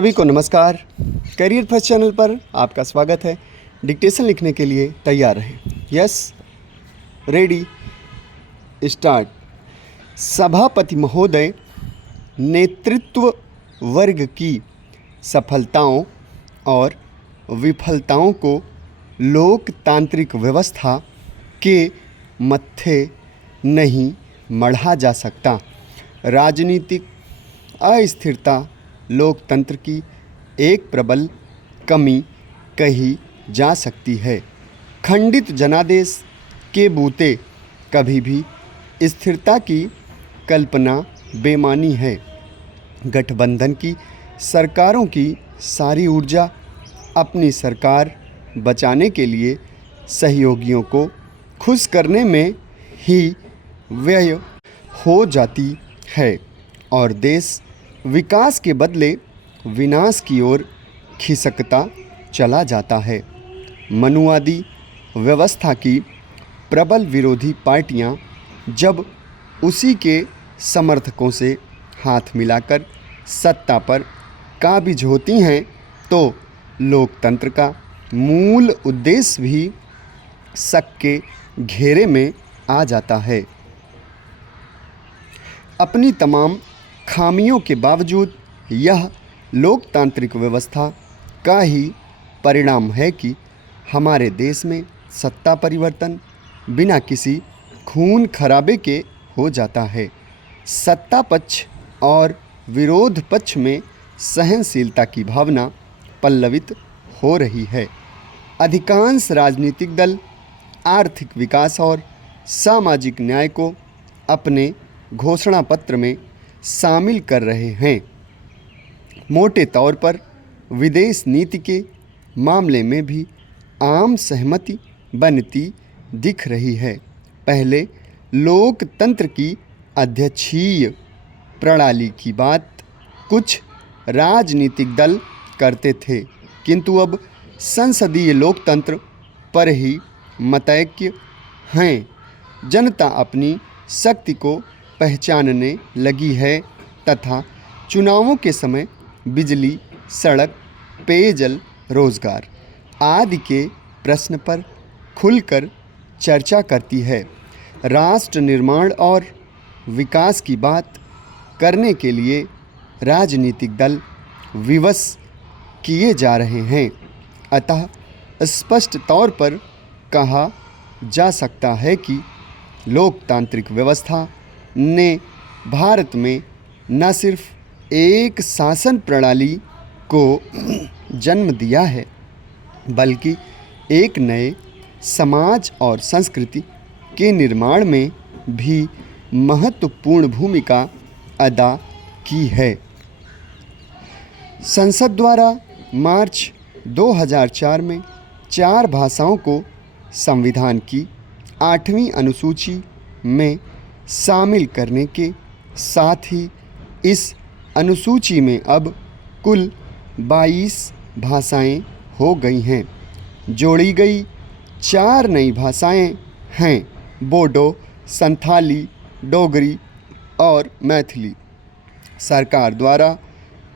सभी को नमस्कार। करियर फर्स्ट चैनल पर आपका स्वागत है। डिक्टेशन लिखने के लिए तैयार रहें। Yes, ready, start. सभापति महोदय, नेतृत्व वर्ग की सफलताओं और विफलताओं को लोकतांत्रिक व्यवस्था के मत्थे नहीं मढ़ा जा सकता। राजनीतिक अस्थिरता लोकतंत्र की एक प्रबल कमी कही जा सकती है। खंडित जनादेश के बूते कभी भी स्थिरता की कल्पना बेमानी है। गठबंधन की सरकारों की सारी ऊर्जा अपनी सरकार बचाने के लिए सहयोगियों को खुश करने में ही व्यय हो जाती है और देश विकास के बदले विनाश की ओर खिसकता चला जाता है। मनुवादी व्यवस्था की प्रबल विरोधी पार्टियां जब उसी के समर्थकों से हाथ मिलाकर सत्ता पर काबिज होती हैं तो लोकतंत्र का मूल उद्देश्य भी शक के घेरे में आ जाता है। अपनी तमाम खामियों के बावजूद यह लोकतांत्रिक व्यवस्था का ही परिणाम है कि हमारे देश में सत्ता परिवर्तन बिना किसी खून खराबे के हो जाता है। सत्ता पक्ष और विरोध पक्ष में सहनशीलता की भावना पल्लवित हो रही है। अधिकांश राजनीतिक दल आर्थिक विकास और सामाजिक न्याय को अपने घोषणा पत्र में शामिल कर रहे हैं। मोटे तौर पर विदेश नीति के मामले में भी आम सहमति बनती दिख रही है। पहले लोकतंत्र की अध्यक्षीय प्रणाली की बात कुछ राजनीतिक दल करते थे, किंतु अब संसदीय लोकतंत्र पर ही मतैक्य हैं। जनता अपनी शक्ति को पहचानने लगी है तथा चुनावों के समय बिजली, सड़क, पेयजल, रोजगार आदि के प्रश्न पर खुलकर चर्चा करती है। राष्ट्र निर्माण और विकास की बात करने के लिए राजनीतिक दल विवश किए जा रहे हैं। अतः स्पष्ट तौर पर कहा जा सकता है कि लोकतांत्रिक व्यवस्था ने भारत में न सिर्फ एक शासन प्रणाली को जन्म दिया है, बल्कि एक नए समाज और संस्कृति के निर्माण में भी महत्वपूर्ण भूमिका अदा की है। संसद द्वारा मार्च 2004 में 4 भाषाओं को संविधान की 8वीं अनुसूची में शामिल करने के साथ ही इस अनुसूची में अब कुल 22 भाषाएं हो गई हैं। जोड़ी गई 4 नई भाषाएं हैं बोडो, संथाली, डोगरी और मैथिली। सरकार द्वारा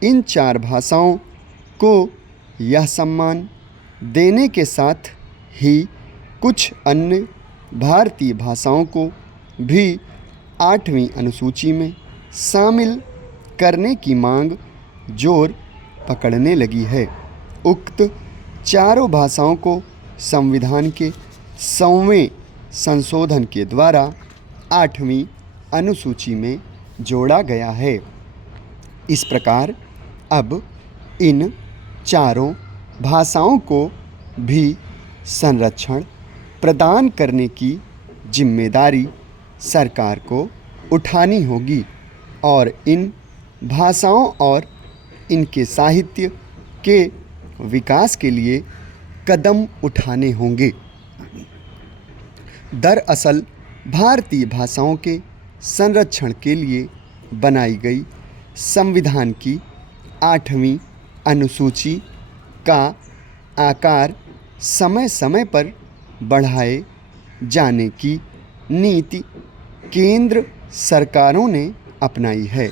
इन 4 भाषाओं को यह सम्मान देने के साथ ही कुछ अन्य भारतीय भाषाओं को भी 8वीं अनुसूची में शामिल करने की मांग जोर पकड़ने लगी है। उक्त चारों भाषाओं को संविधान के 100वें संशोधन के द्वारा 8वीं अनुसूची में जोड़ा गया है। इस प्रकार अब इन चारों भाषाओं को भी संरक्षण प्रदान करने की जिम्मेदारी सरकार को उठानी होगी और इन भाषाओं और इनके साहित्य के विकास के लिए कदम उठाने होंगे। दरअसल भारतीय भाषाओं के संरक्षण के लिए बनाई गई संविधान की 8वीं अनुसूची का आकार समय समय पर बढ़ाए जाने की नीति केंद्र सरकारों ने अपनाई है।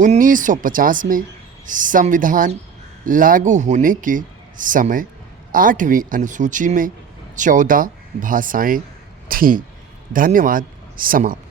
1950 में संविधान लागू होने के समय 8वीं अनुसूची में 14 भाषाएं थीं। धन्यवाद। समाप्त।